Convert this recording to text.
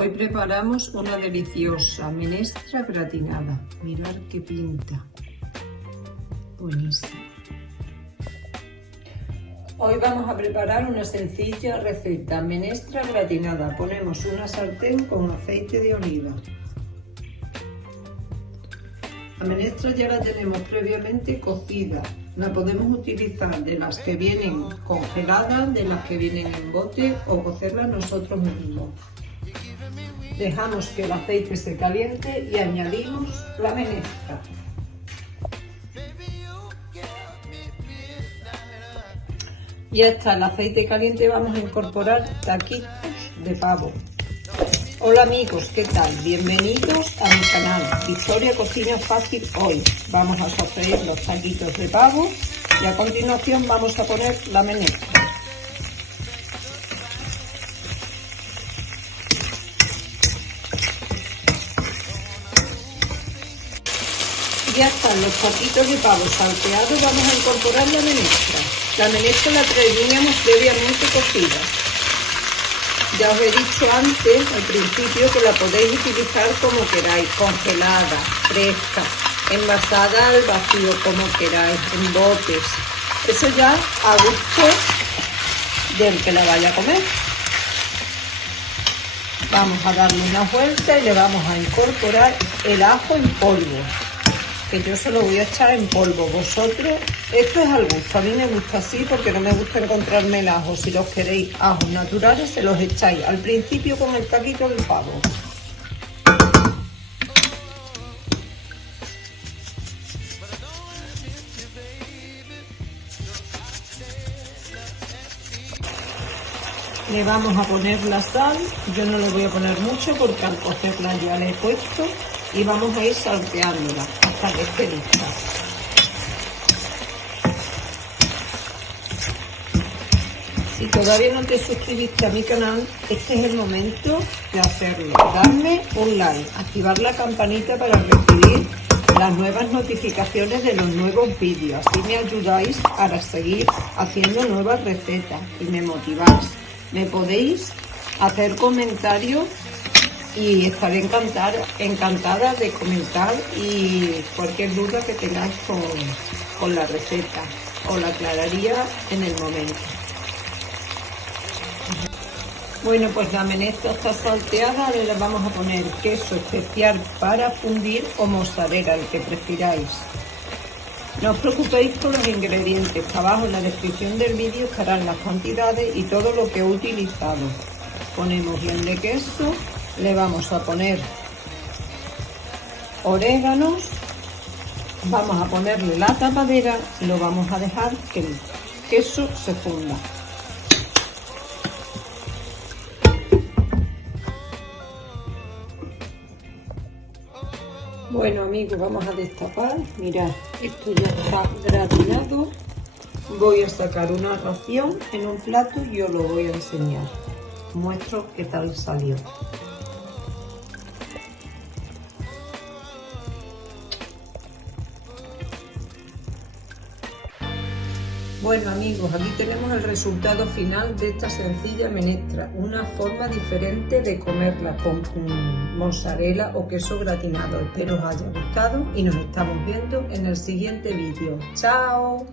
Hoy preparamos una deliciosa menestra gratinada. Mirad qué pinta. Buenísima. Hoy vamos a preparar una sencilla receta, menestra gratinada. Ponemos una sartén con aceite de oliva. La menestra ya la tenemos previamente cocida. La podemos utilizar de las que vienen congeladas, de las que vienen en bote o cocerlas nosotros mismos. Dejamos que el aceite se caliente y añadimos la menestra. Ya está el aceite caliente, vamos a incorporar taquitos de pavo. Hola amigos, ¿qué tal? Bienvenidos a mi canal Victoria Cocina Fácil. Hoy vamos a sofreír los taquitos de pavo y a continuación vamos a poner la menestra. Ya están los taquitos de pavo salteados, vamos a incorporar la menestra. La menestra la teníamos previamente cocida. Ya os he dicho antes, al principio, que la podéis utilizar como queráis, congelada, fresca, envasada al vacío, como queráis, en botes. Eso ya a gusto del que la vaya a comer. Vamos a darle una vuelta y le vamos a incorporar el ajo en polvo, que yo se lo voy a echar en polvo. Vosotros, esto es al gusto, a mí me gusta así porque no me gusta encontrarme el ajo. Si los queréis ajos naturales, se los echáis al principio con el taquito del pavo. Le vamos a poner la sal, yo no le voy a poner mucho porque al cocerla ya le he puesto, y vamos a ir salteándola hasta que esté lista. Si todavía no te suscribiste a mi canal, este es el momento de hacerlo. Darme un like, activar la campanita para recibir las nuevas notificaciones de los nuevos vídeos. Así me ayudáis para seguir haciendo nuevas recetas y me motiváis. Me podéis hacer comentarios y estaré encantada de comentar y cualquier duda que tengáis con la receta. Os la aclararía en el momento. Bueno, pues la menestra está salteada, ahora le vamos a poner queso especial para fundir o mozzarella, el que prefiráis. No os preocupéis por los ingredientes, que abajo en la descripción del vídeo estarán las cantidades y todo lo que he utilizado. Ponemos bien de queso, le vamos a poner oréganos, vamos a ponerle la tapadera y lo vamos a dejar que el queso se funda. Bueno amigos, vamos a destapar. Mirad, esto ya está gratinado. Voy a sacar una ración en un plato y os lo voy a enseñar. Muestro qué tal salió. Bueno amigos, aquí tenemos el resultado final de esta sencilla menestra, una forma diferente de comerla con mozzarella o queso gratinado. Espero os haya gustado y nos estamos viendo en el siguiente vídeo. ¡Chao!